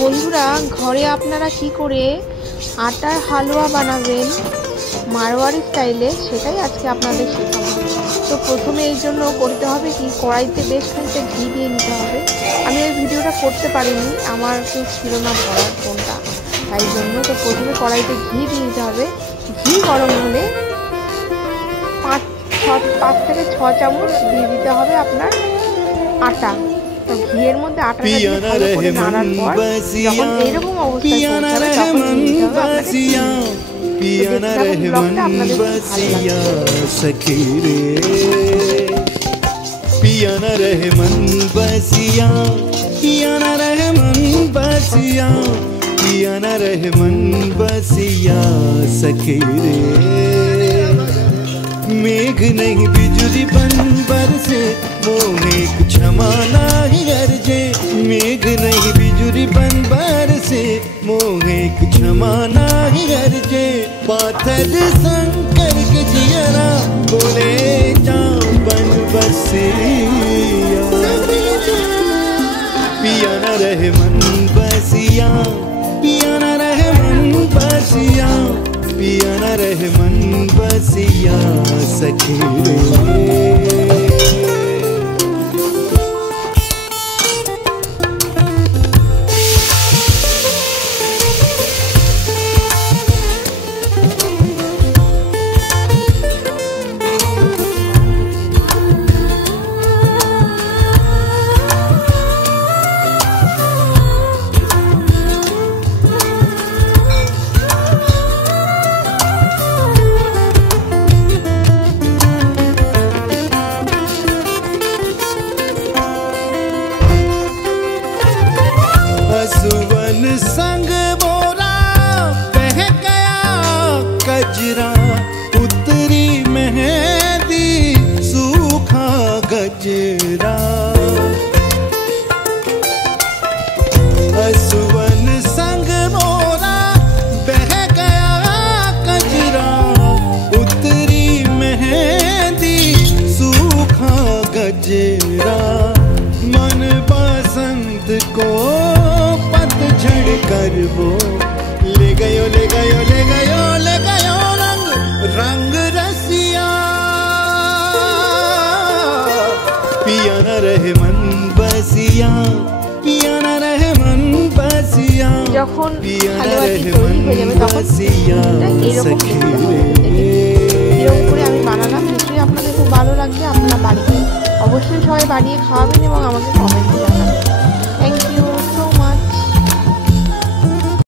বন্ধুরা, ঘরে আপনারা কি করে আটার হালুয়া বানাবেন মারওয়াড়ি স্টাইলে, সেটাই আজকে আপনাদের শেখাবো। তো প্রথমে এই জন্য করতে হবে কি, কড়াইতে বেশ খানিকটা ঘি দিয়ে নিতে হবে। আমি এই ভিডিওটা করতে পারিনি, আমার কেউ ছিল না ধরার ফোনটা, তাই জন্য। তো প্রথমে কড়াইতে ঘি দিয়ে দিতে হবে। ঘি গরম হলে 5 থেকে 6 চামচ দিয়ে দিতে হবে আপনার আটা। তো ঘিয়ের মধ্যে আটাটা দিয়ে ভালো করে নাড়ার পর যখন এইরকম অবস্থায় পৌঁছাবে তখন দিয়ে দিতে হবে मेघ नहीं बिजुली बन बरसे मोहे क्षमा नाही गरजे। मेघ नहीं बिजुली बन बरसे मोहे क्षमा नाही गरजे। पाथर शंकर के जियरा बोले जाऊं बन बसिया। पिया न रहे मन बसिया, पिया न रहे मन बसिया, पिया न रहे मन बसिया सखी रे। सुवन संग बोरा बह गया कजरा, उतरी मेहंदी सूखा गजरा। सुवन संग बोरा बह गया कजरा, उतरी मेहंदी सूखा गजरा। मन बसंत को झड़ कर वो ले गयो ले गयो ले गयो ले गयो रंग रंग रसिया। पिया न रहे मन बसिया, पिया न रहे मन बसिया, যখন पिया न হালুয়াটি रहे তৈরি হয়ে मन যাবে তখন बसिया सखी এরকম করে আমি বানালাম। নিশ্চয়ই আপনাদের খুব ভালো লাগবে। আপনারা বাড়িতে অবশ্যই সবাই বানিয়ে খাওয়াবেন এবং আমাকে কমেন্টে জানাবেন।